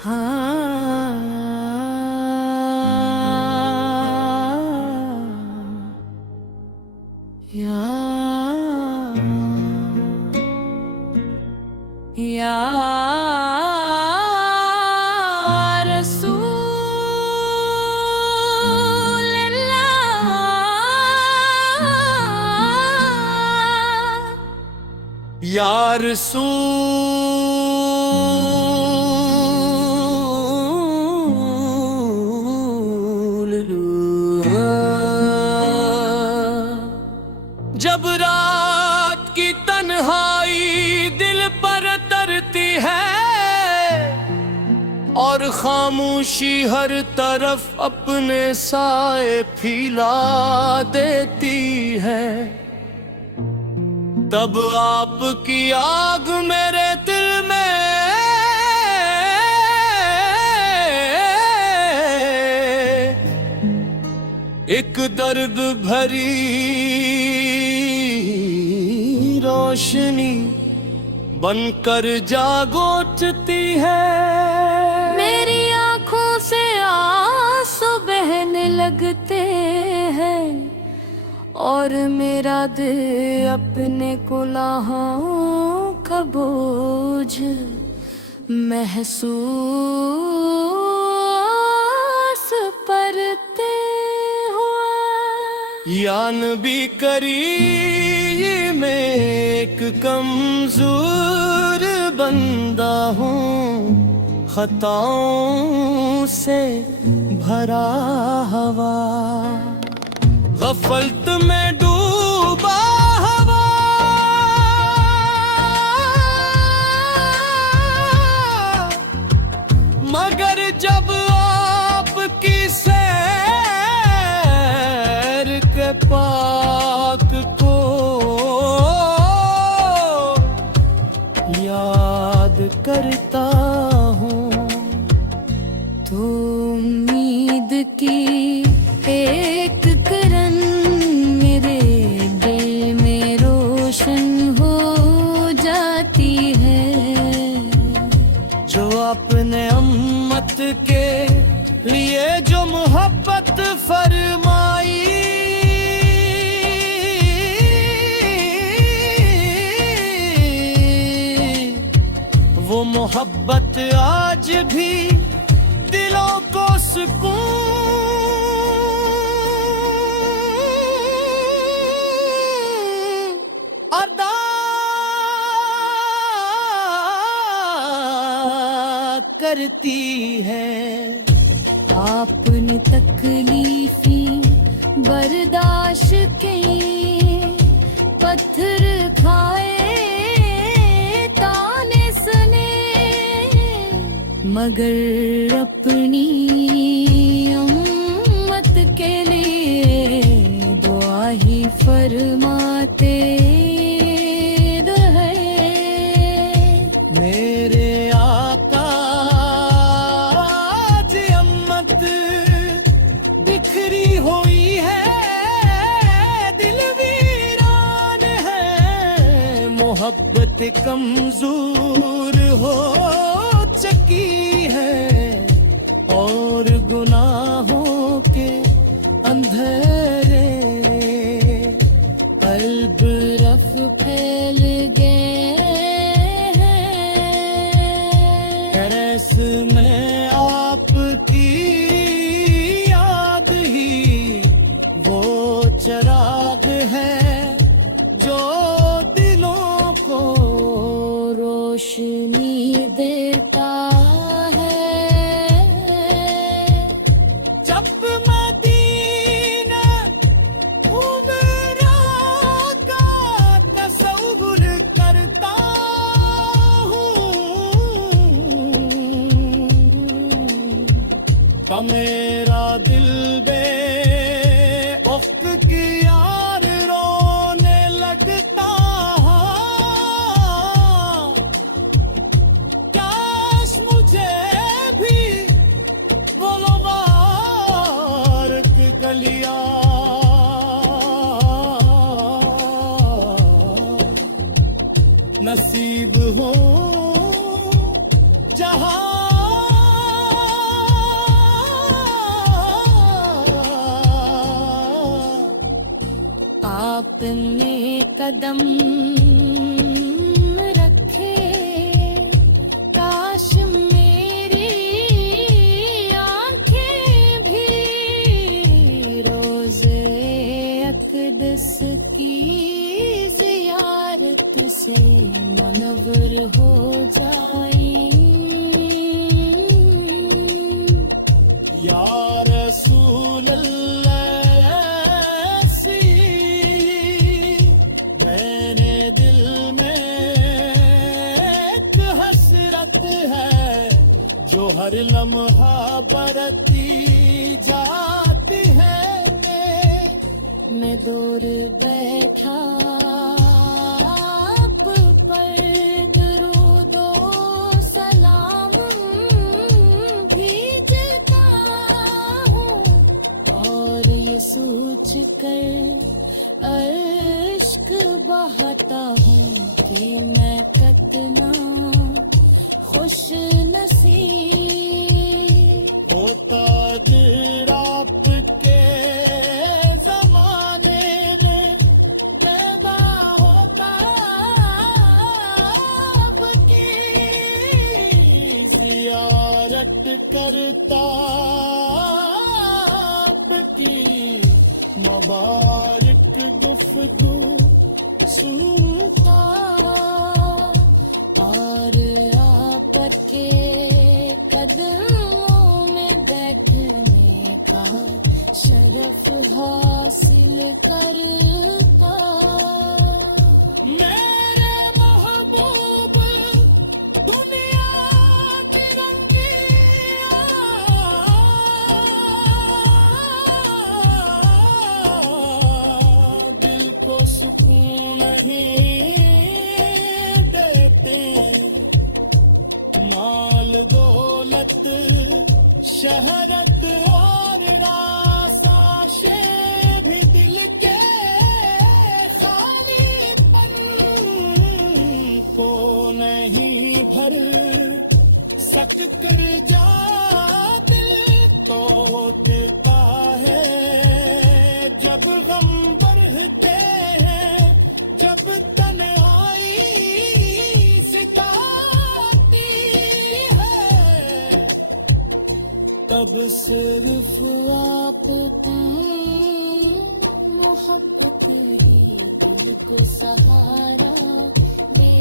हाँ या रसूल अल्लाह, या रसूल अल्लाह। जब रात की तन्हाई दिल पर तरती है और खामोशी हर तरफ अपने साए फैला देती है, तब आपकी आग मेरे दिल में एक दर्द भरी रोशनी बनकर जागोचती है। मेरी आंखों से आंसू बहने लगते हैं और मेरा दिल अपने गुनाहों का बोझ महसूस करते हुए। या नबी करीम, एक कमजोर बंदा हूँ, खताओं से भरा हवा, गफलत में डूबा हवा। मगर जब आपकी सैर के पाक को याद करता हूँ, तो उम्मीद की एक किरण मेरे दिल में रोशन हो जाती है। जो अपने उम्मत के लिए जो मोहब्बत फरमाई, वो मोहब्बत आज भी दिलों को सुकून अदा करती है। आपने तकलीफें बर्दाश्त की, पत्थर खाए, ताने सुने, मगर अपनी उम्मत के लिए दुआ ही फरमाते रहे। मेरे आका आज उम्मत बिखरी हुई है, दिल वीरान है, मोहब्बत कमजोर हो चुकी है और गुनाहों के अंधेरे कल्ब रफ फैल गए हैं। रस में आपकी याद ही वो चराग है जो दिलों को रोशनी देता है। जब मदीना उमरा का तसव्वुर करता हूँ, तो मेरा दिल उफ्क की यार रोने लगता है। काश मुझे भी बोलो बारक गलिया नसीब हो जहाँ अपने कदम रखे, काश मेरी आंखें भी रोज़े अक़दस की ज़ियारत से मुनव्वर हो जाएं। या रसूल अल्लाह सी मेरे दिल में एक हसरत है जो हर लम्हा बरती जाती है। मैं दूर बैठा आप पर दुरूदो सलाम भेजता हूँ, और ये सोच कर अश्क बहाता हूँ कि मैं कितना खुश नसीब। होता दिल आपके ज़माने में पैदा होता आपकी ज़ियारत करता आपकी मुबारक गुफ्तगू सुनता, और आप के कदमों में बैठने का शरफ हासिल करता। मेरे महबूब दुनिया की रंगिया दिल को सुकून नहीं देते, माल दौलत शहरत और रासाशे भी दिल के खालीपन को नहीं भर सककर जा दिल तो होता है जब गम बढ़ते हैं, जब तन्हाई सताती है, तब सिर्फ आपका मोहब्बत ही दिल को सहारा दे